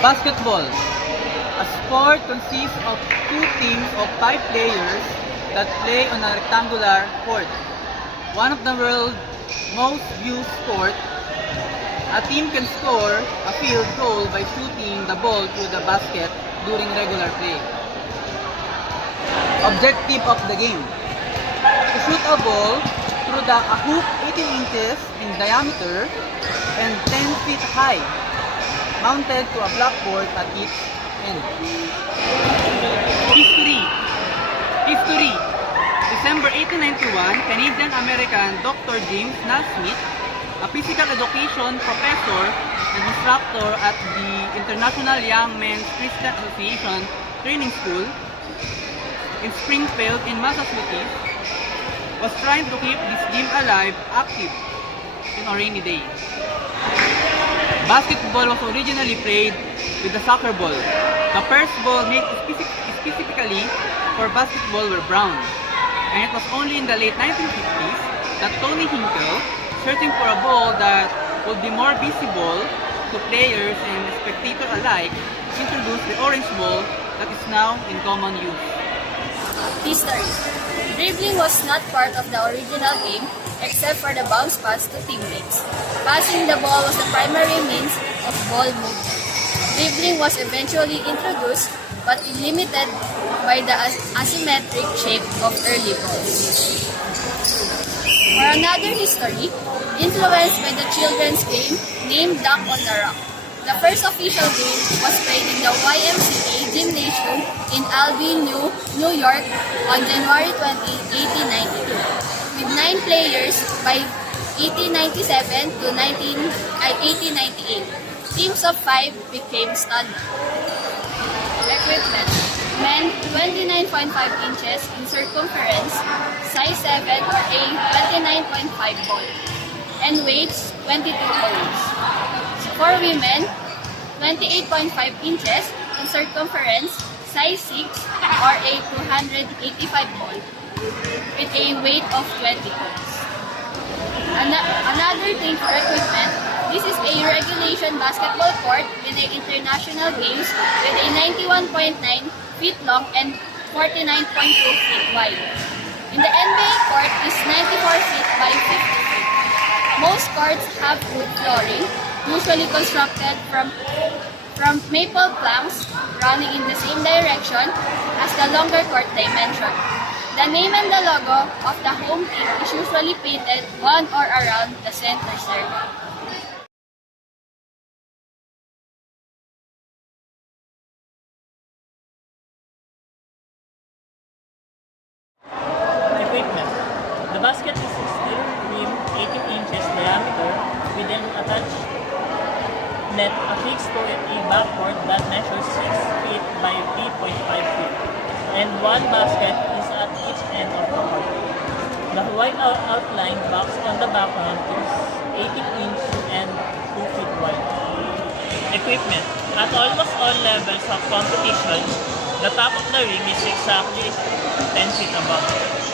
Basketball. A sport consists of two teams of 5 players that play on a rectangular court. One of the world's most viewed sport. A team can score a field goal by shooting the ball through the basket during regular play. Objective of the game. To shoot a ball through a hoop 18 inches in diameter and 10 feet high, mounted to a blackboard at each end. History. December 1891, Canadian-American Dr. James Naismith, a physical education professor and instructor at the International Young Men's Christian Association Training School in Springfield in Massachusetts, was trying to keep this game alive, active in a rainy day. Basketball was originally played with the soccer ball. The first ball made specifically for basketball were brown, and it was only in the late 1950s that Tony Hinkle, searching for a ball that would be more visible to players and spectators alike, introduced the orange ball that is now in common use. History. Dribbling was not part of the original game except for the bounce pass to teammates. Passing the ball was the primary means of ball movement. Dribbling was eventually introduced but limited by the asymmetric shape of early balls. For another history, influenced by the children's game named Duck on the Rock. The first official game was played in the YMCA Gymnasium in Albany, New York on January 20, 1892. With 9 players by 1897 to 1898. Teams of 5 became standard. Equipment. Men 29.5 inches in circumference, size 7 or a 29.5 ball, and weights 22 pounds. For women, 28.5 inches in circumference, size 6 or a 285 ball, with a weight of 20 pounds. Another thing for equipment, this is a regulation basketball court in the international games with a 91.9 feet long and 49.2 feet wide. In the NBA court is 94 feet by 50 feet. Most courts have wood flooring, usually constructed from maple planks running in the same direction as the longer court dimension. The name and the logo of the home team is usually painted on or around the center circle. Equipment. The basket is a steel rim 18 inches diameter with an attached net affixed to it a backboard that measures 6 feet by 3.5 feet, and one basket is at each end of the court. The white outlined box on the background is 18 inches and 2 feet wide. Equipment. At almost all levels of competition, the top of the rim is exactly 10 feet above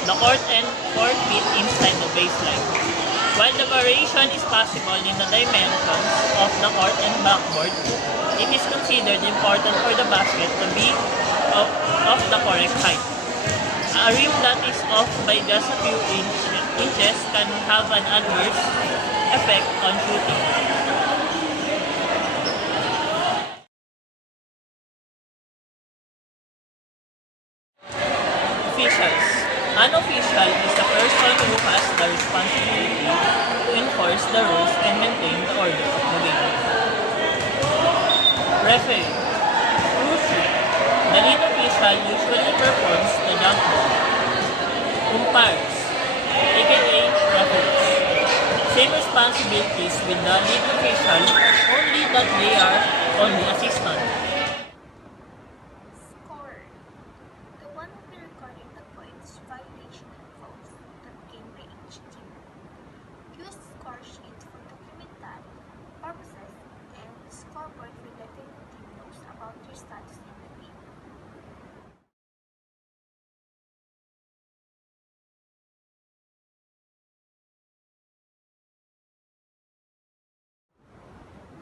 the court and 4 feet inside the baseline. While the variation is possible in the dimensions of the court and backboard, it is considered important for the basket to be of the correct height. A rim that is off by just a few inches can have an adverse effect on shooting. Officials. An official is the person who has the responsibility to enforce the rules and maintain the order of the game. Referee. Referee. The lead official usually performs the jump ball. Umpires, aka referees. Same responsibilities with the lead official, only that they are only assistant. Scorer. The one who will be recording the points, violation, and fouls that game by each team. Use score sheet for documentary purposes and scoreboard for letting the team knows about your status in the game.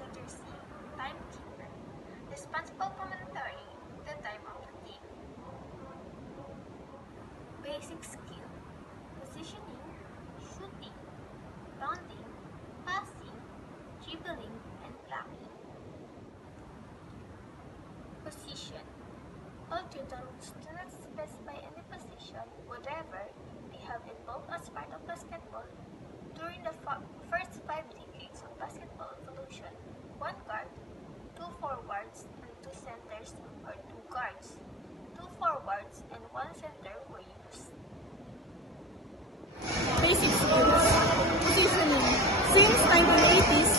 Letter C. Timekeeper. The responsible for monitoring the time of the team. Basic skill: positioning, shooting, bounding, passing, dribbling, and blocking. Position: although the rules do not specify any position, whatever they have evolved as part of basketball. During the first 5 decades of basketball evolution, one guard, two forwards, and two centers, or two guards, two forwards, and one center were used. Basic skills. Positioning. Since 1980s,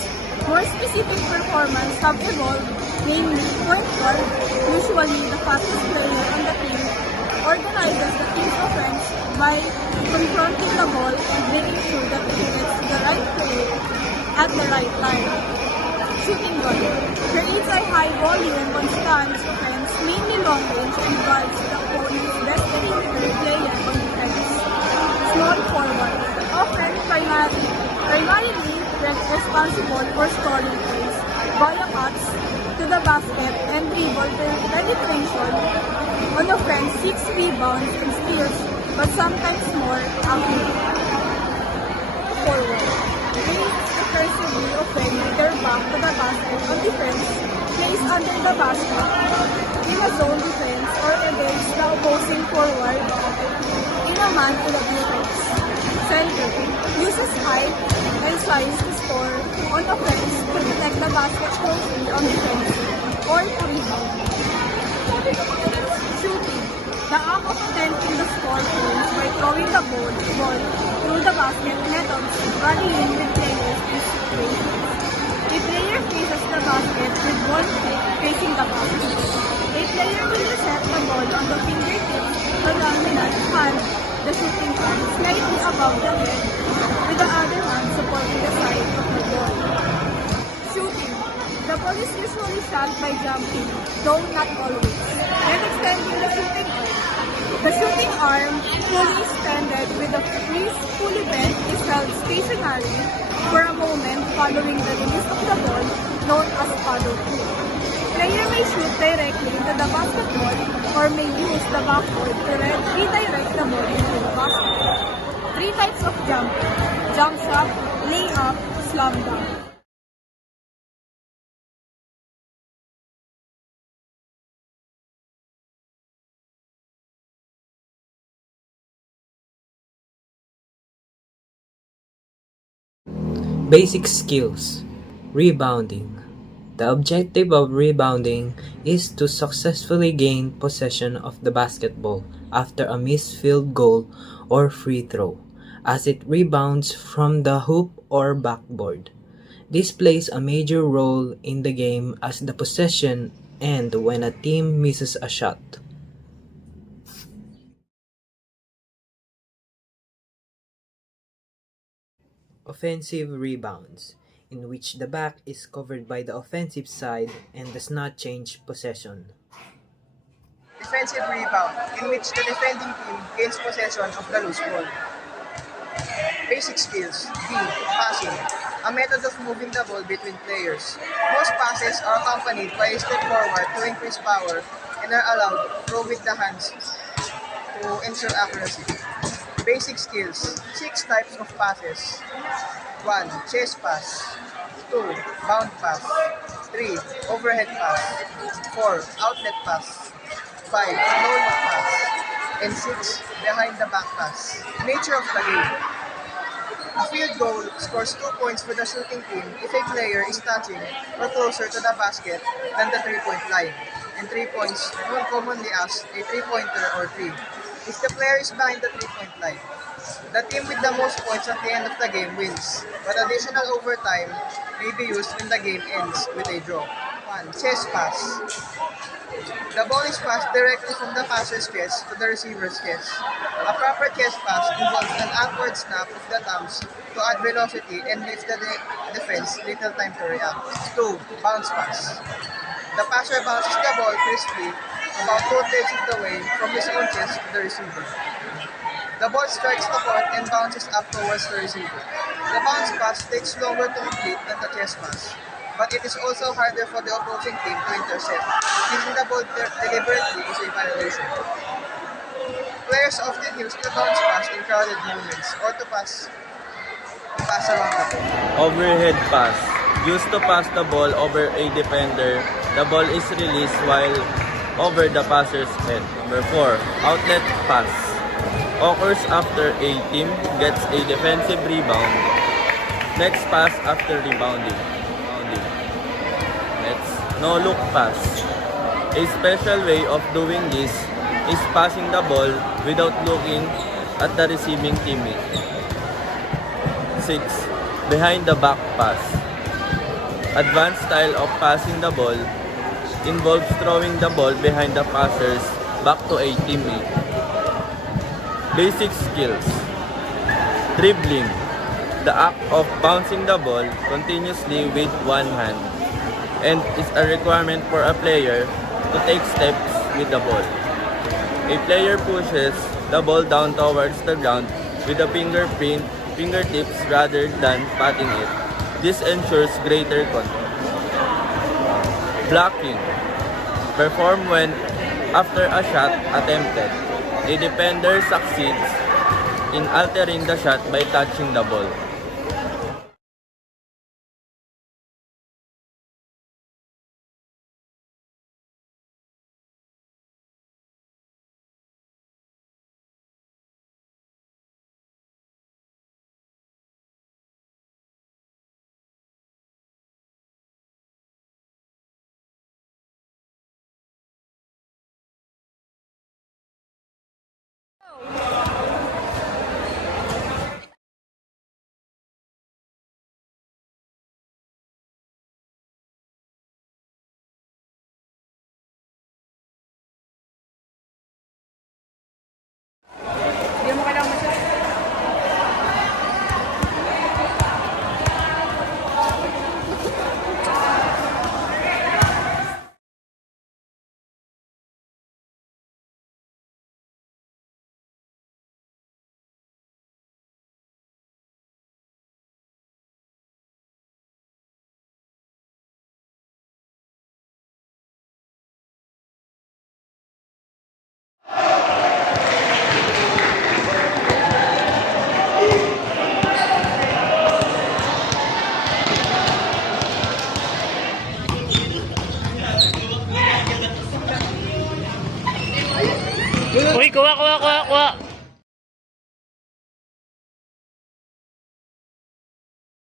more specific performance have evolved, namely point guard, usually the fastest player on the team, organizes the team's offense by confronting the ball and making sure that it gets to the right player at the right time. Shooting guard creates a high volume on stance offense, mainly long range, and guards the opponent's best perimeter player on defense. Small forward, often primarily responsible for scoring plays via cuts to the basket and dribble penetration. On offense, 6 rebounds and steals, but sometimes more accurate. Forward plays defensively offend with their back to the basket on defense, plays under the basket in a zone defense or against the opposing forward in a man-to-the-blue race. Center uses height and size to score on offense to protect the basket closely on defense or to rebound. Shooting. The act of attempting to score points by throwing the ball through the basket methods varying with players in situations. A player faces the basket with one foot facing the basket. A player will reset the ball on the fingertips, the dominant hand, the shooting hand slightly above the head, with the other hand supporting the side of the ball. Shooting. The ball is usually shot by jumping, though not always, and extending the shooting arm. The shooting arm, fully extended with the wrist fully bent, is held stationary for a moment following the release of the ball, known as follow-through. Player may shoot directly into the basketball or may use the backboard to redirect the ball into the basket. 3 types of jumping: jump shot, layup, slam dunk. Basic skills. Rebounding. The objective of rebounding is to successfully gain possession of the basketball after a missed field goal or free throw, as it rebounds from the hoop or backboard. This plays a major role in the game as the possession ends when a team misses a shot. Offensive rebounds, in which the back is covered by the offensive side and does not change possession. Defensive rebound, in which the defending team gains possession of the loose ball. Basic skills. B. Passing, a method of moving the ball between players. Most passes are accompanied by a step forward to increase power and are allowed to throw with the hands to ensure accuracy. Basic skills. 6 types of passes. 1. Chest pass. 2. Bound pass. 3. Overhead pass. 4. Outlet pass. 5. No-look pass. And 6. Behind the back pass. Nature of the game. A field goal scores 2 points for the shooting team if a player is touching or closer to the basket than the 3-point line, and 3 points more commonly as a 3-pointer or 3. If the player is behind the 3-point line, the team with the most points at the end of the game wins, but additional overtime may be used when the game ends with a draw. 1. Chest pass. The ball is passed directly from the passer's chest to the receiver's chest. A proper chest pass involves an upward snap of the thumbs to add velocity and gives the defense little time to react. 2. Bounce pass. The passer bounces the ball crisply about 2/3 of the way from his own chest to the receiver. The ball strikes the court and bounces up towards the receiver. The bounce pass takes longer to complete than the chest pass. but it is also harder for the opposing team to intercept. Stealing the ball deliberately is a violation. Players often use the bounce pass in crowded moments or to pass around the ball. Overhead pass. Used to pass the ball over a defender, the ball is released while over the passer's head. Number 4. Outlet pass. Occurs after a team gets a defensive rebound. Next pass after rebounding. Next, no-look pass. A special way of doing this is passing the ball without looking at the receiving teammate. 6. Behind the back pass. Advanced style of passing the ball involves throwing the ball behind the passers back to a teammate. Basic skills. Dribbling. The act of bouncing the ball continuously with one hand and is a requirement for a player to take steps with the ball. A player pushes the ball down towards the ground with the fingertips rather than patting it. This ensures greater control. Blocking. Perform when after a shot attempted. A defender succeeds in altering the shot by touching the ball.